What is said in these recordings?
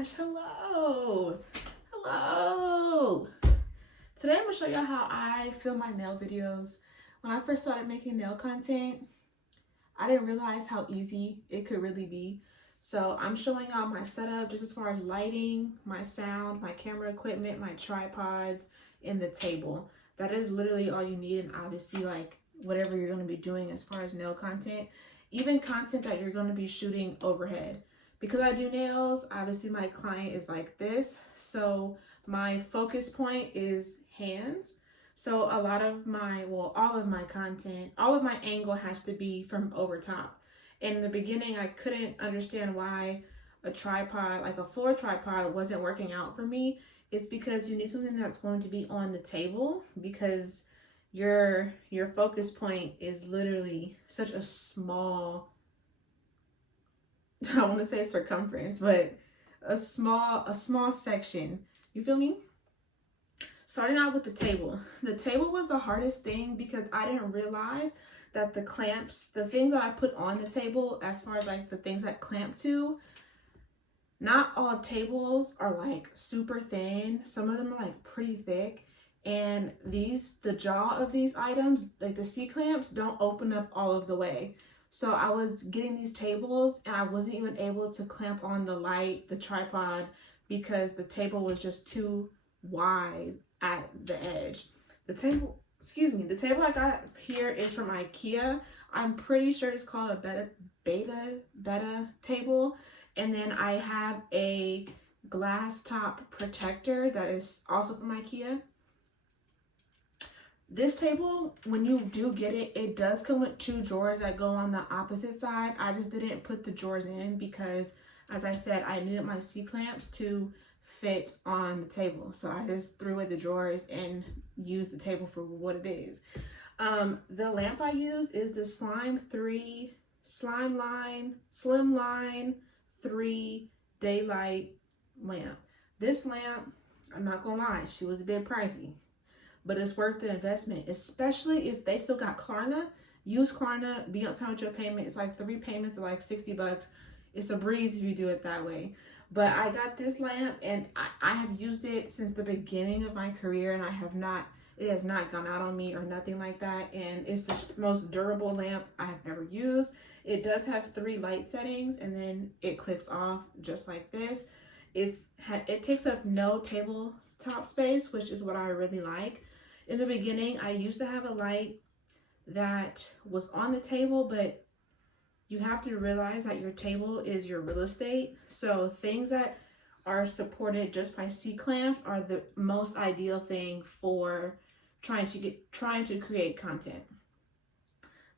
gosh, hello. Hello. Today I'm going to show you how I film my nail videos. When I first started making nail content, I didn't realize how easy it could really be. So I'm showing y'all my setup just as far as lighting, my sound, my camera equipment, my tripods, and the table. That is literally all you need, and obviously like whatever you're going to be doing as far as nail content, even content that you're going to be shooting overhead. Because I do nails, obviously my client is like this, so my focus point is hands. So a lot of my, well, all of my content, all of my angle has to be from over top. In the beginning, I couldn't understand why a tripod, like a floor tripod, wasn't working out for me. It's because you need something that's going to be on the table, because your focus point is literally such a small, I want to say circumference, but a small section. You feel me? Starting out with the table. The table was the hardest thing because I didn't realize that the clamps, the things that I put on the table, as far as like the things that clamp to, not all tables are like super thin. Some of them are like pretty thick. And the jaw of these items, like the C-clamps, don't open up all of the way. So I was getting these tables and I wasn't even able to clamp on the light, the tripod, because the table was just too wide at the edge. The table I got here is from IKEA. I'm pretty sure it's called a beta table. And then I have a glass top protector that is also from IKEA. This table, when you do get it, it does come with 2 drawers that go on the opposite side. I just didn't put the drawers in because, as I said, I needed my C-clamps to fit on the table. So I just threw away the drawers and used the table for what it is. The lamp I use is the Slimline 3 daylight lamp. This lamp, I'm not gonna lie, she was a bit pricey, but it's worth the investment, especially if they still got Klarna. Use Klarna, be on time with your payment. It's like 3 payments of like $60. It's a breeze if you do it that way. But I got this lamp and I have used it since the beginning of my career, and it has not gone out on me or nothing like that. And it's the most durable lamp I have ever used. It does have 3 light settings, and then it clicks off just like this. It takes up no tabletop space, which is what I really like. In the beginning, I used to have a light that was on the table, but you have to realize that your table is your real estate. So things that are supported just by C-clamps are the most ideal thing for trying to create content.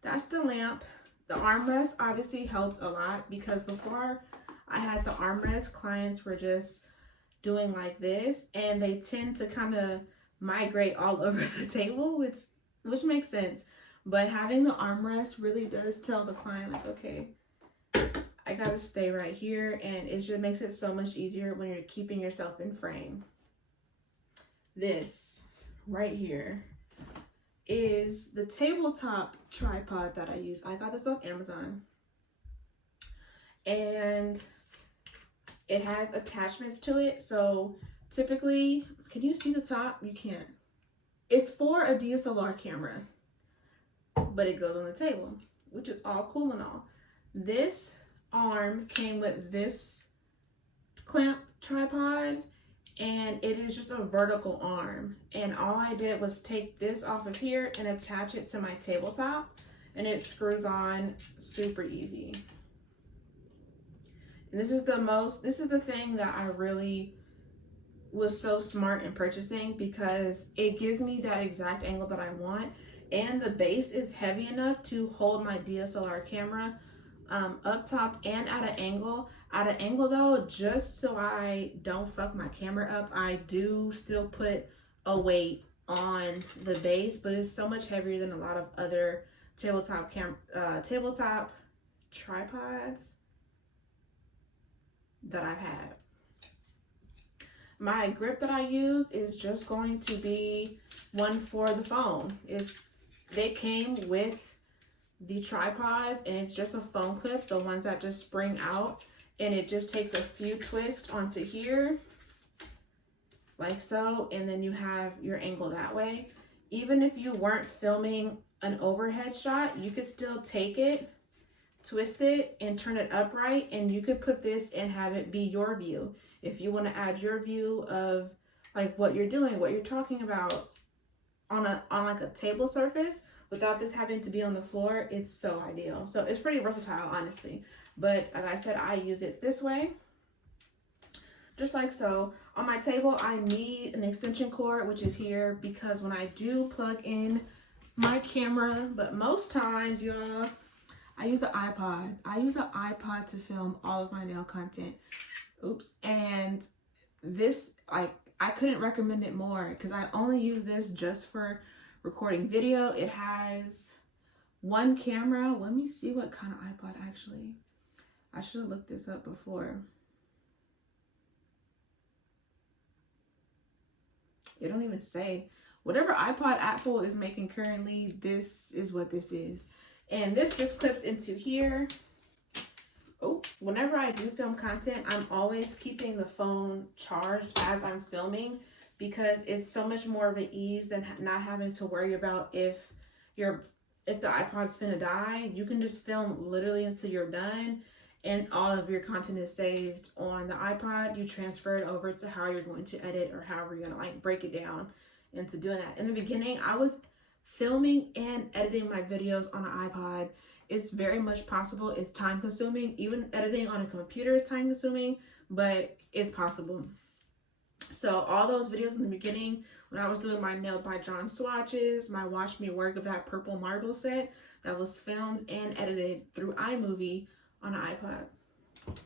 That's the lamp. The armrest obviously helped a lot, because before I had the armrest, clients were just doing like this, and they tend to kind of migrate all over the table, which makes sense. But having the armrest really does tell the client, like, okay, I gotta stay right here, and it just makes it so much easier when you're keeping yourself in frame. This right here is the tabletop tripod that I use. I got this off Amazon, and it has attachments to it. So typically, can you see the top? You can't. It's for a DSLR camera, but it goes on the table, which is all cool and all. This arm came with this clamp tripod, and it is just a vertical arm. And all I did was take this off of here and attach it to my tabletop, and it screws on super easy. And this is the thing that I really was so smart in purchasing, because it gives me that exact angle that I want, and the base is heavy enough to hold my DSLR camera up top and at an angle. At an angle though, just so I don't fuck my camera up, I do still put a weight on the base, but it's so much heavier than a lot of other tabletop tripods that I've had. My grip that I use is just going to be one for the phone. They came with the tripods, and it's just a phone clip, the ones that just spring out. and it just takes a few twists onto here, like so, and then you have your angle that way. Even if you weren't filming an overhead shot, you could still take it, twist it, and turn it upright, and you could put this and have it be your view. If you want to add your view of like what you're doing, what you're talking about on like a table surface without this having to be on the floor, it's so ideal. So it's pretty versatile, honestly. But like I said, I use it this way, just like so. On my table, I need an extension cord, which is here, because when I do plug in my camera, but most times, y'all, I use an iPod. I use an iPod to film all of my nail content. Oops. And this, like, I couldn't recommend it more because I only use this just for recording video. It has one camera. Let me see what kind of iPod actually. I should have looked this up before. It don't even say. Whatever iPod Apple is making currently, this is what this is. And this just clips into here. Oh, whenever I do film content, I'm always keeping the phone charged as I'm filming because it's so much more of an ease than not having to worry about if the iPod's finna die. You can just film literally until you're done and all of your content is saved on the iPod. You transfer it over to how you're going to edit or however you're gonna like break it down into doing that. In the beginning, I was filming and editing my videos on an iPod. It's very much possible. It's time consuming. Even editing on a computer is time consuming, but it's possible. So all those videos in the beginning, when I was doing my Nailed by John swatches, my Watch Me Work of that purple marble set, that was filmed and edited through iMovie on an iPod.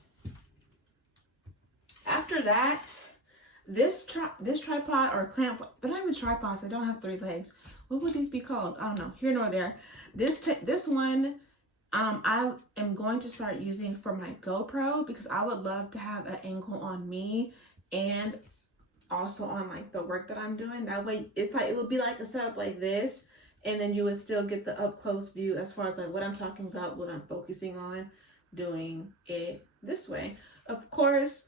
After that, this tripod or clamp, but not even tripods, I don't have 3 legs. What would these be called? I don't know, here nor there. This one, I am going to start using for my GoPro because I would love to have an angle on me and also on like the work that I'm doing. That way it's like, it would be like a setup like this, and then you would still get the up close view as far as like what I'm talking about, what I'm focusing on, doing it this way. Of course,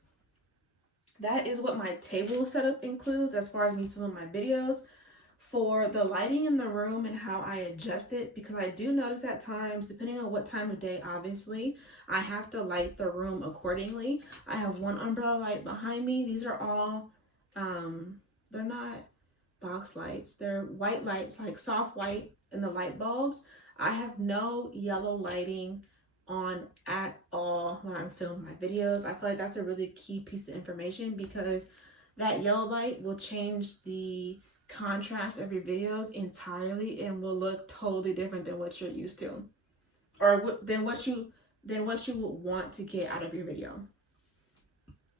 that is what my table setup includes as far as me filming my videos. For the lighting in the room and how I adjust it, because I do notice at times, depending on what time of day, obviously, I have to light the room accordingly. I have one umbrella light behind me. These are all, they're not box lights. They're white lights, like soft white in the light bulbs. I have no yellow lighting on at all when I'm filming my videos. I feel like that's a really key piece of information because that yellow light will change the contrast of your videos entirely and will look totally different than what you're used to, or than what you would want to get out of your video.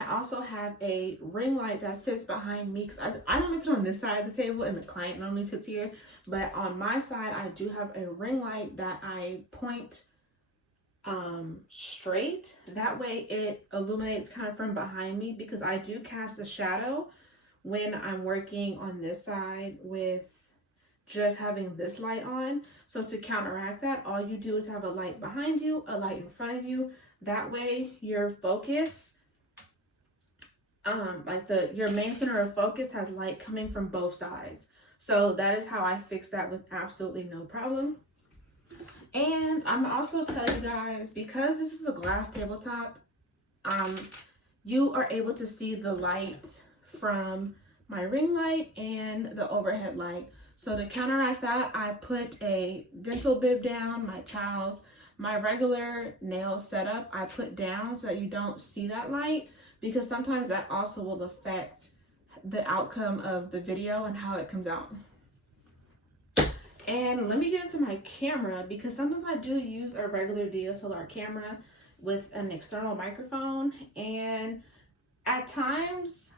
I also have a ring light that sits behind me because I don't sit on this side of the table and the client normally sits here, but on my side I do have a ring light that I point straight. That way it illuminates kind of from behind me because I do cast a shadow when I'm working on this side with just having this light on. So to counteract that, all you do is have a light behind you, a light in front of you. That way your focus, your main center of focus has light coming from both sides. So that is how I fix that with absolutely no problem. And I'm also tell you guys, because this is a glass tabletop, you are able to see the light from my ring light and the overhead light. So to counteract that, I put a dental bib down, my towels, my regular nail setup I put down so that you don't see that light, because sometimes that also will affect the outcome of the video and how it comes out. And let me get into my camera, because sometimes I do use a regular DSLR camera with an external microphone, and at times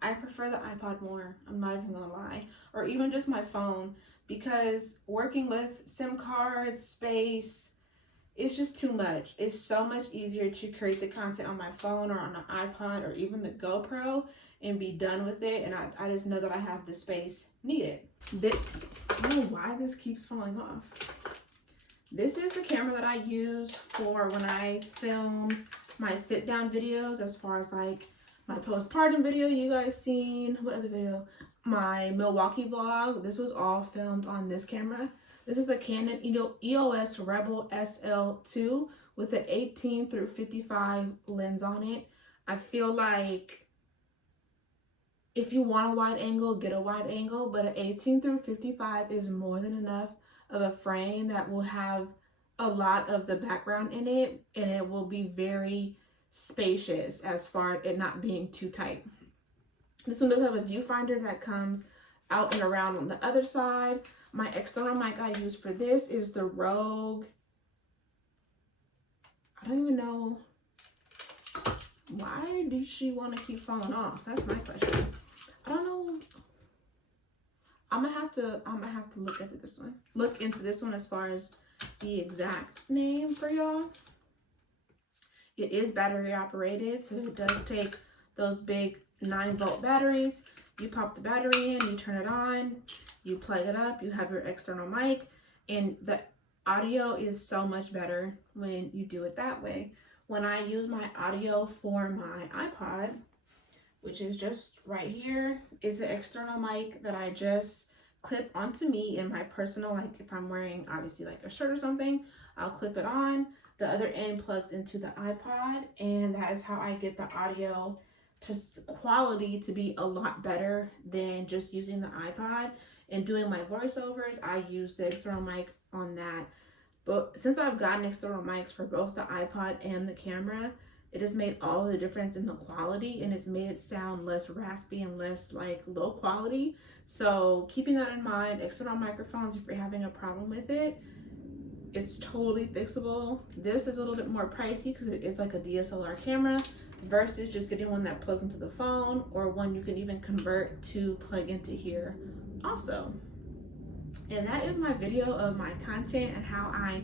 I prefer the iPod more. I'm not even gonna lie, or even just my phone, because working with SIM cards, space, it's just too much. It's so much easier to create the content on my phone or on an iPod or even the GoPro and be done with it, and I just know that I have the space needed. I don't know why this keeps falling off. This is the camera that I use for when I film my sit down videos, as far as like my postpartum video you guys seen. What other video? My Milwaukee vlog. This was all filmed on this camera. This is the Canon EOS Rebel SL2 with an 18-55 lens on it. I feel like if you want a wide angle, get a wide angle, but an 18-55 is more than enough of a frame that will have a lot of the background in it, and it will be very spacious as far as it not being too tight. This one does have a viewfinder that comes out and around on the other side. My external mic I use for this is the Rogue. I don't even know, why did she want to keep falling off? That's my question. I don't know. I'm gonna have to look into this one. Look into this one as far as the exact name for y'all. It is battery operated, so it does take those big 9-volt batteries. You pop the battery in, you turn it on, you plug it up, you have your external mic, and the audio is so much better when you do it that way. When I use my audio for my iPod, which is just right here, is an external mic that I just clip onto me in my personal, like if I'm wearing obviously like a shirt or something, I'll clip it on. The other end plugs into the iPod, and that is how I get the audio to quality to be a lot better than just using the iPod. And doing my voiceovers, I use the external mic on that. But since I've gotten external mics for both the iPod and the camera, it has made all the difference in the quality, and it's made it sound less raspy and less like low quality. So keeping that in mind, external microphones, if you're having a problem with it, it's totally fixable. This is a little bit more pricey because it is like a DSLR camera versus just getting one that plugs into the phone, or one you can even convert to plug into here also. And that is my video of my content and how I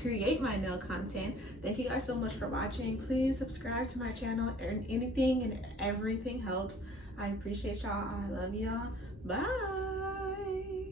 create my nail content. Thank you guys so much for watching. Please subscribe to my channel, and anything and everything helps. I appreciate y'all. I love y'all. Bye.